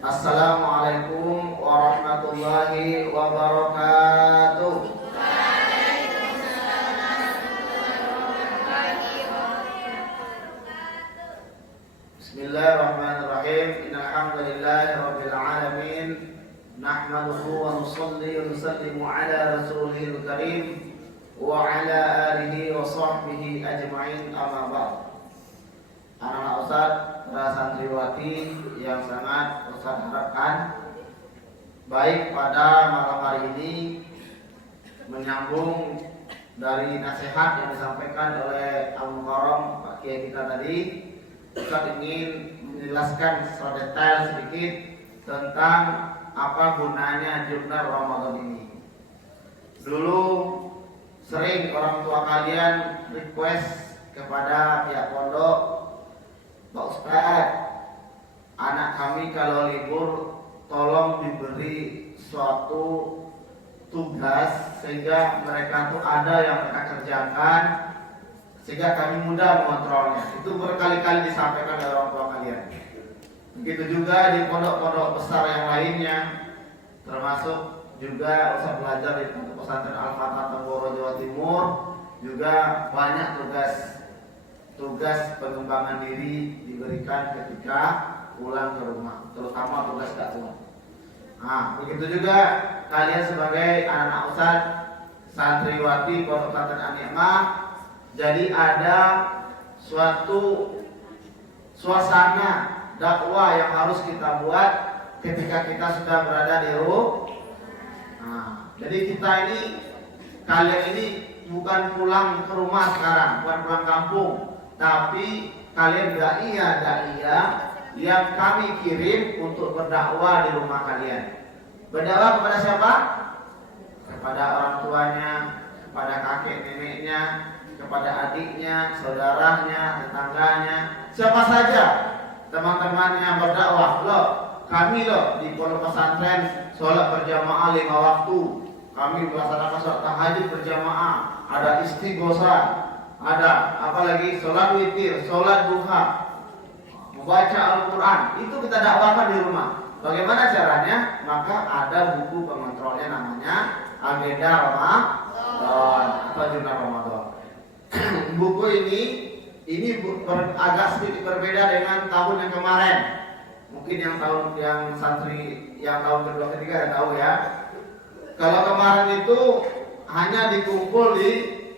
Assalamualaikum warahmatullahi wabarakatuh. Bismillahirrahmanirrahim. Innal hamdalillahi rabbil alamin. Nahmaduhu wa nusalli wa nusallimu ala rasulil karim wa ala alihi wa sahbihi ajma'in, amma ba'd. Anak-anak Ustaz, para santriwati yang sangat Ustaz harapkan, baik pada malam hari ini menyambung dari nasihat yang disampaikan oleh Al-Mukarram Pak Kiai kita tadi, Ustaz ingin menjelaskan secara detail sedikit tentang apa gunanya jurnal Ramadan ini. Dulu sering orang tua kalian request kepada pihak pondok, Pak Ustaz, anak kami kalau libur tolong diberi suatu tugas sehingga mereka tuh ada yang mereka kerjakan sehingga kami mudah mengontrolnya. Itu berkali-kali disampaikan oleh orang tua kalian. Begitu juga di pondok-pondok besar yang lainnya, termasuk juga Ustaz belajar di Pondok Pesantren Al-Fatah Tenggoro Jawa Timur, juga banyak tugas pengembangan diri diberikan ketika pulang ke rumah, terutama tugas dakwah. Nah, begitu juga kalian sebagai anak-anak Ustaz santriwati Pondok Pesantren An-Ni'mah, jadi ada suatu suasana dakwah yang harus kita buat ketika kita sudah berada di rumah. Nah, jadi kita ini, kalian ini bukan pulang ke rumah sekarang, bukan pulang kampung, tapi kalian dai-dai yang kami kirim untuk berdakwah di rumah kalian. Berdakwah kepada siapa? Kepada orang tuanya, kepada kakek neneknya, kepada adiknya, saudaranya, tetangganya, siapa saja teman-teman yang berdakwah. Loh, kami loh di pondok pesantren sholat berjamaah 5 waktu, kami melaksanakan sholat tahajud berjamaah, ada istighosah, ada apalagi sholat witir, sholat duha, membaca Al-Quran. Itu kita dakwakan di rumah. Bagaimana caranya? Maka ada buku pengontrolnya, namanya Agenda Ramadan atau Jurnal Ramadan. Buku ini agak sedikit berbeda dengan tahun yang kemarin. Mungkin yang santri yang tahun kedua ketiga yang tahu ya. Kalau kemarin itu hanya dikumpul di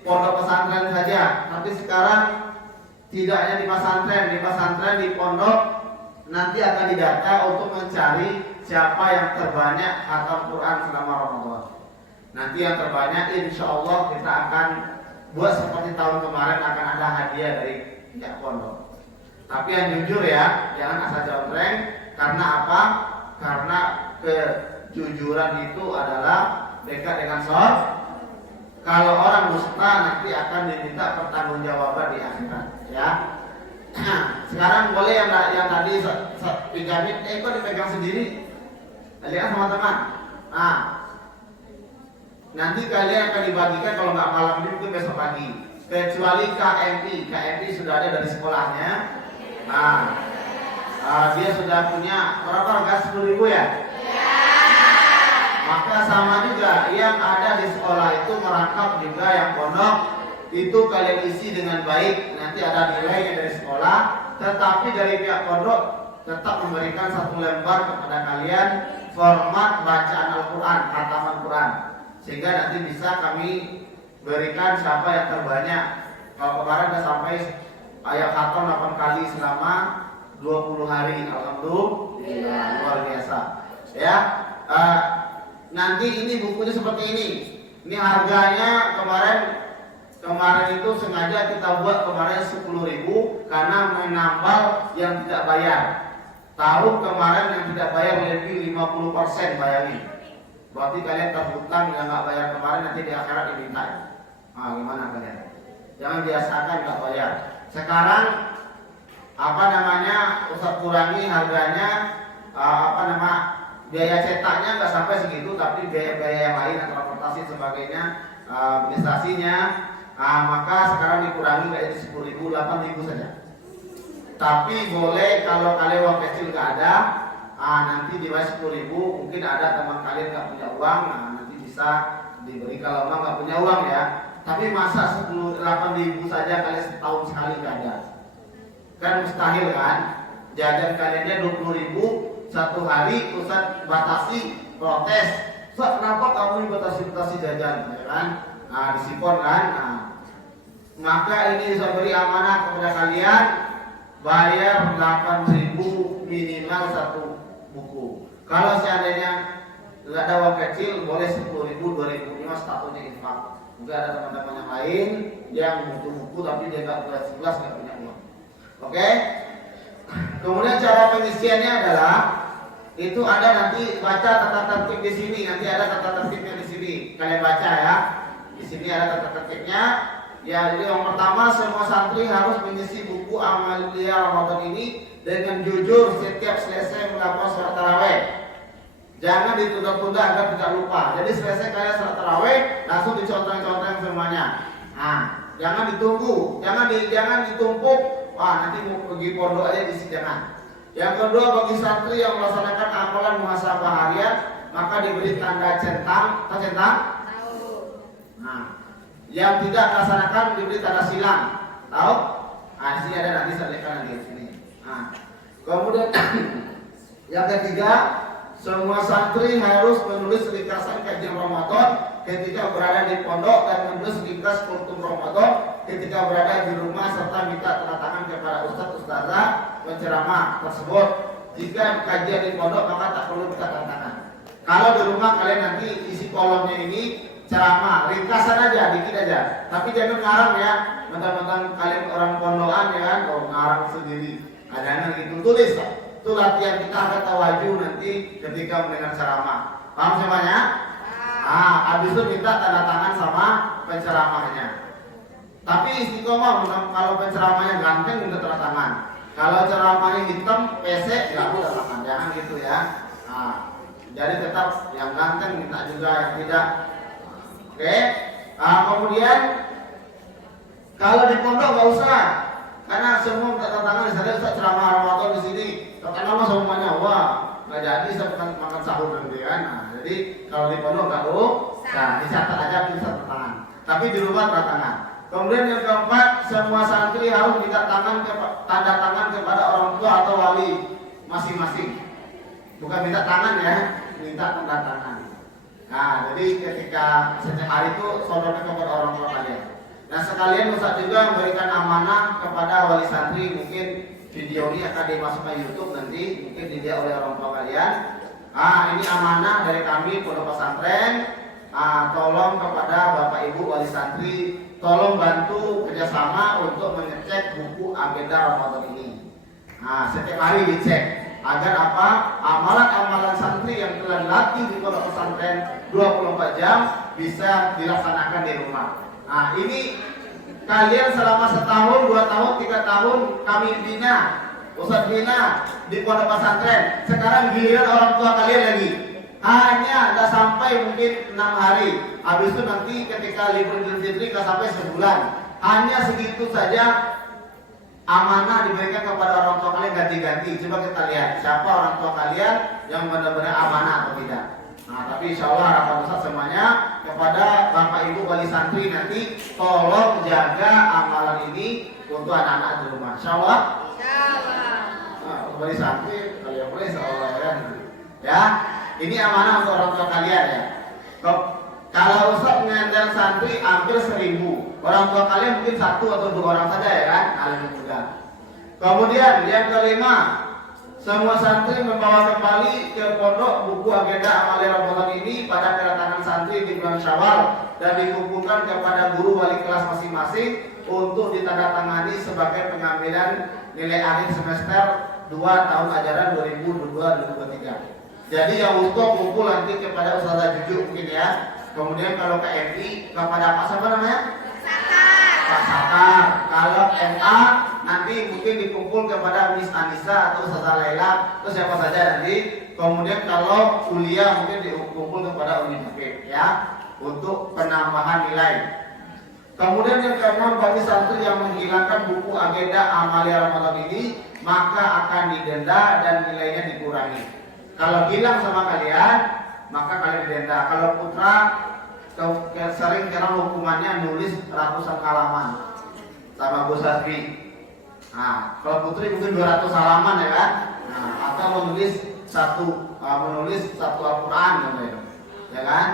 pondok pesantren saja, tapi sekarang tidak hanya di pesantren, di pondok nanti akan didata untuk mencari siapa yang terbanyak khatam Quran selama Ramadan. Nanti yang terbanyak insya Allah kita akan buat seperti tahun kemarin, akan ada hadiah dari pihak pondok. Tapi yang jujur ya, jangan asal contreng. Karena apa? Karena kejujuran itu adalah dekat dengan sholat. Kalau orang dusta nanti akan diminta pertanggungjawaban di akhirat, ya. Sekarang boleh yang tadi 3 menit, kok dipegang sendiri? Lihat sama teman. Nah, nanti kalian akan dibagikan kalau nggak malam ini mungkin besok pagi. Kecuali KMI sudah ada dari sekolahnya. Nah, dia sudah punya berapa harga 10.000 ya? Maka sama juga yang ada di sekolah itu merangkap juga yang pondok itu kalian isi dengan baik. Nanti ada nilainya dari sekolah, tetapi dari pihak pondok tetap memberikan 1 lembar kepada kalian format bacaan Al-Quran, khataman Quran, sehingga nanti bisa kami berikan siapa yang terbanyak. Kalau kemarin sudah sampai ayat khatam 8 kali selama 20 hari, alhamdulillah, luar biasa. Ya, nanti ini bukunya seperti ini. Ini harganya kemarin itu sengaja kita buat kemarin 10.000 karena menambal yang tidak bayar. Tahun kemarin yang tidak bayar lebih 50%, bayangin. Berarti kalian terhutang yang nggak bayar kemarin, nanti di akhirat diminta. Nah, gimana kalian? Jangan biasakan nggak bayar. Sekarang Ustaz kurangi harganya, biaya cetaknya nggak sampai segitu, tapi biaya yang lain, transportasi sebagainya, administrasinya, maka sekarang dikurangi dari 10.000, 8.000 saja. Tapi boleh kalau kalian uang kecil nggak ada, nanti dibayar 10.000, mungkin ada teman kalian nggak punya uang, nanti bisa diberi kalau memang nggak punya uang ya. Tapi masa 8.000 saja kalian setahun sekali jajan? Kan mustahil kan? Jajan kaliannya 20.000 satu hari, Ustaz batasi, protes. Ustaz, kenapa kamu batasi jajan? Ya kan? Disipon kan? Maka ini saya beri amanah kepada kalian, bayar 8.000 minimal satu buku. Kalau seandainya nggak ada uang kecil, boleh 10.000, 2.000, ini mas tahunnya infak. Mungkin ada teman-teman yang lain yang butuh buku tapi dia nggak punya 11, nggak punya uang. Oke? Kemudian cara pengisiannya adalah itu ada nanti baca tata tertib di sini. Nanti ada tata tertibnya di sini. Kalian baca ya. Di sini ada tata tertibnya. Ya, jadi yang pertama semua santri harus mengisi buku Amalia Ramadan ini dengan jujur setiap selesai melakukan sholat tarawih. Jangan ditunda-tunda agar tidak lupa. Jadi selesai kalian sholat tarawih, langsung dicontoh-contoh semuanya. Jangan ditunggu, jangan ditumpuk. Wah, nanti mau pergi pondok aja di jangan. Yang kedua, bagi santri yang melaksanakan amalan muhasabah harian, maka diberi tanda centang. Tahu centang? Tahu. Yang tidak melaksanakan diberi tanda silang. Tahu? Di sini ada, nanti saya lihatkan nanti di sini. Kemudian yang ketiga, semua santri harus menulis ringkasan kajian Ramadan ketika berada di pondok dan menulis ringkas kultum Ramadan ketika berada di rumah serta minta tanda tangan kepada ustaz-ustazah penceramah tersebut. Jika kajian di pondok maka tak perlu minta tanda tangan. Kalau di rumah kalian nanti isi kolomnya ini ceramah, ringkasan aja, dikit aja. Tapi jangan ngarang ya, mentang-mentang kalian orang pondokan ya kan, ngarang sendiri. Ada gitu, tulis. Itu latihan kita akan tawaju nanti ketika mendengar ceramah. Paham semuanya? Habis itu minta tanda tangan sama penceramahnya. Tapi istiqomah, kalau penceramahnya ganteng minta tanda tangan. Kalau ceramahnya hitam, pesek, nggak minta tanda tangan. Jangan gitu ya. Jadi tetap yang ganteng minta juga, yang tidak. Oke. Kemudian kalau di pondok nggak usah, karena semua minta tanda tangan. Misalnya Ustaz ceramah Ramadan di sini, kata nama semuanya, wah nggak jadi saya makan sahur nanti kan. Jadi kalau di pondok nggak dicatat aja bisa tanda tangan. Tapi di rumah tanda tangan. Kemudian yang keempat, semua santri harus minta tanda tangan kepada orang tua atau wali masing-masing. Bukan minta tangan ya, minta tanda tangan. Jadi ketika setiap hari itu saudara kepada orang tua kalian. Nah sekalian Ustaz juga memberikan amanah kepada wali santri. Mungkin video ini akan dimasukkan YouTube nanti, mungkin dilihat oleh orang tua kalian. Ini amanah dari kami Pondok Pesantren. Tolong kepada Bapak Ibu wali santri, tolong bantu kerjasama untuk mengecek buku agenda Ramadan ini. Setiap hari dicek agar apa? Amalan-amalan santri yang telah dilatih di Pondok Pesantren 24 jam bisa dilaksanakan di rumah. Ini kalian selama setahun, 2 tahun, 3 tahun kami bina, Ustaz bina di Pondok Pesantren. Sekarang giliran orang tua kalian lagi. Hanya nggak sampai mungkin 6 hari. Habis itu nanti ketika libur Idul Fitri nggak sampai sebulan. Hanya segitu saja amanah diberikan kepada orang tua kalian ganti-ganti. Coba kita lihat siapa orang tua kalian yang benar-benar amanah atau tidak. Tapi insya Allah harapan Ustaz semuanya kepada Bapak Ibu wali santri nanti tolong jaga amalan ini untuk anak-anak di rumah. Insya Allah. Wali santri kalian boleh insya Allah ya. Ini amanah untuk orang tua kalian ya. Kalau Ustaz mengajar santri hampir 1.000, orang tua kalian mungkin 1 atau 2 orang saja ya kan, kalian juga. Kemudian yang kelima, semua santri membawa kembali ke pondok buku agenda Amalia Ramadan ini pada kedatangan santri di bulan Syawal dan dikumpulkan kepada guru wali kelas masing-masing untuk ditandatangani sebagai pengambilan nilai akhir semester 2 tahun ajaran 2022-2023. Jadi yang untuk kumpul nanti kepada Ustazah Juju mungkin ya. Kemudian kalau KMI kepada Pak siapa namanya? Pak Sakar. Kalau MA nanti mungkin dikumpul kepada Miss Anissa atau Ustazah Laila atau siapa saja nanti. Kemudian kalau kuliah mungkin dikumpul kepada Unifik ya untuk penambahan nilai. Kemudian yang keenam, bagi santri yang menghilangkan buku agenda Amalia Ramadan ini maka akan didenda dan nilainya dikurangi. Kalau hilang sama kalian, maka kalian didenda. Kalau putra, sering kira hukumannya nulis ratusan halaman sama Bu Sasri. Nah, kalau putri mungkin 200 halaman ya kan? Nah, atau menulis satu Al-Quran gitu ya kan?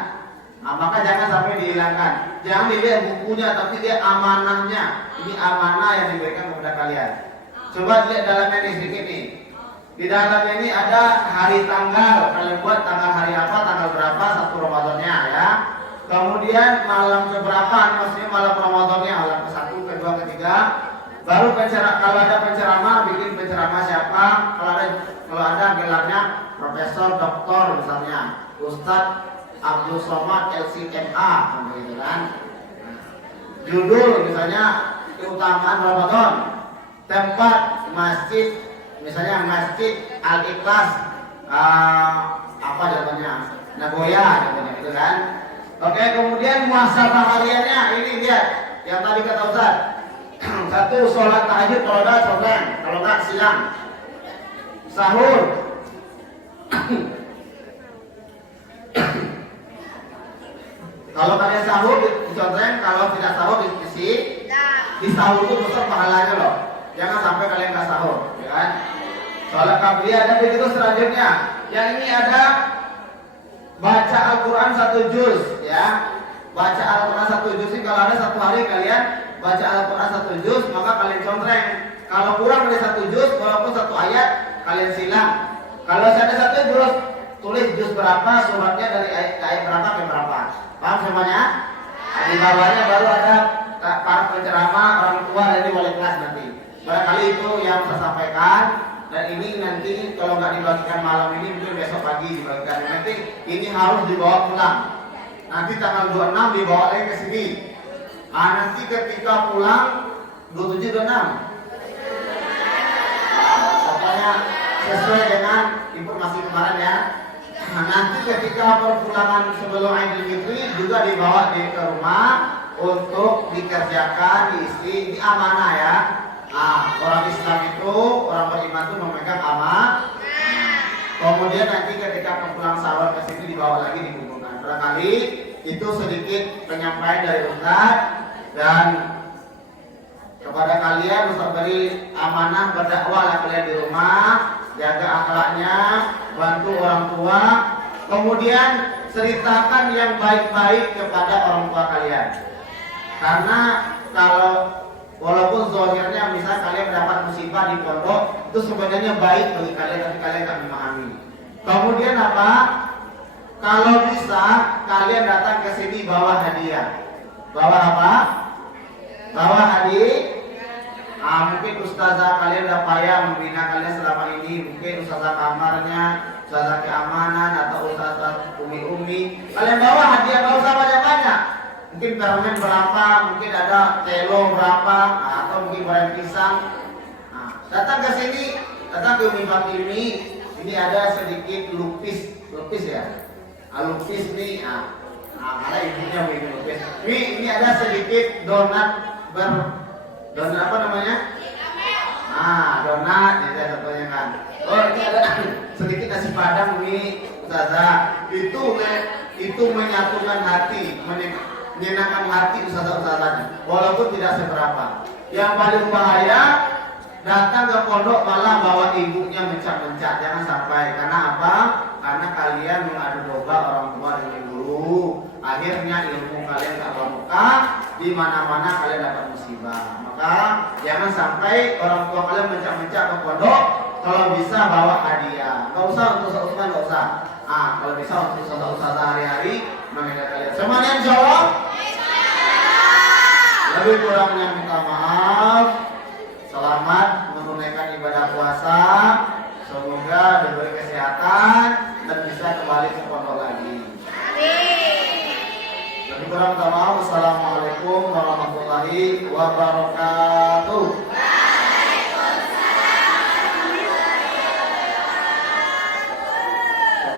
Nah, maka jangan sampai dihilangkan. Jangan dilihat bukunya, tapi dia amanahnya. Ini amanah yang diberikan kepada kalian. Coba lihat dalamnya nih sedikit nih. Di dalamnya ini ada hari tanggal. Kalian buat tanggal hari apa, tanggal berapa, 1 Ramadannya ya. Kemudian malam keberapa, maksudnya malam Ramadannya, malam ke-1, ke-2, ke-3. Baru kalau ada penceramah, bikin penceramah siapa? Kalau ada gelarnya profesor, doktor misalnya, Ustadz Abdul Somad LCMA, gitu kan. Judul misalnya keutamaan Ramadan, tempat masjid, misalnya Masjid Al-Ikhlas, apa namanya, Nagoya, gitu kan. Oke, kemudian muhasabah hariannya, ini lihat yang tadi kata Ustaz. 1, sholat tahajud kalau ada sholat, kalau enggak siang. Sahur. Kalau kalian sahur dicontohin, kalau tidak sahur diisi. Di sahur itu besar pahalanya loh. Jangan sampai kalian nggak sahur, ya kan? Sholat qabliyah ada begitu selanjutnya. Yang ini ada baca Al-Quran 1 juz, ya. Baca Al-Quran 1 juz ini kalau ada 1 hari kalian baca Al-Quran 1 juz, maka kalian contreng. Kalau kurang dari 1 juz, walaupun 1 ayat, kalian silang. Kalau ada 1 juz, tulis juz berapa, suratnya dari ayat berapa ke berapa. Paham semuanya? Di bawahnya baru ada para penceramah, orang tua dari wali kelas nanti. Barangkali itu yang saya sampaikan. Dan ini nanti kalau nggak dibagikan malam ini, mungkin besok pagi dibagikan. Nanti ini harus dibawa pulang. Nanti tanggal 26 dibawa lagi ke sini. Nanti ketika pulang 27 26. Pokoknya sesuai dengan informasi kemarin ya. Nanti ketika perpulangan sebelum Idul Fitri juga dibawa ke rumah untuk dikerjakan, diisi. Ini amanah ya. Orang Islam itu, orang beriman itu memegang amanah. Kemudian nanti ketika pulang sahur ke sini dibawa lagi dikumpulkan. Barangkali itu sedikit penyampaian dari Ustaz, dan kepada kalian Ustaz beri amanah berdakwah kalian di rumah, jaga akhlaknya, bantu orang tua, kemudian ceritakan yang baik-baik kepada orang tua kalian. Karena kalau walaupun zahirnya misalnya kalian mendapat musibah di pondok, itu sebenarnya baik bagi kalian, tapi kalian tidak memahami. Kemudian apa? Kalau bisa kalian datang ke sini bawa hadiah. Bawa apa? Bawa hadiah. Mungkin ustazah kalian udah payah membina kalian selama ini. Mungkin ustazah kamarnya, ustazah keamanan, atau ustazah umi-umi. Kalian bawa hadiah, gak usah banyak-banyak. Mungkin permen berapa, mungkin ada telo berapa, atau mungkin goreng pisang. Datang ke sini, datang ke Umi Fatimi. Ini ada sedikit lupis ya. Lupis nih, ada ibunya begini lupis. Ini ada sedikit donat donat apa namanya? Donat, ya contohnya kan. Oh, ini ada sedikit nasi padang nih, ustazah. Itu menyatukan hati, menyenangkan hati ustazah-ustazahnya, walaupun tidak seberapa. Yang paling bahaya, datang ke pondok malah bawa ibunya mencak-mencak. Jangan sampai. Karena apa? Karena kalian mengadu domba orang tua dengan guru. Akhirnya ilmu kalian tak barokah, di mana-mana kalian dapat musibah. Maka jangan sampai orang tua kalian mencak-mencak ke pondok. Kalau bisa bawa hadiah. Gak usah untuk Ustaz, gak usah. Kalau bisa untuk Ustaz hari-hari mengenai kalian. Semuanya insyaallah. Lebih kurangnya minta maaf. Selamat menunaikan ibadah puasa. Semoga diberi kesehatan dan bisa kembali ke pondok lagi. Lebih kurang minta maaf. Wassalamualaikum warahmatullahi wabarakatuh.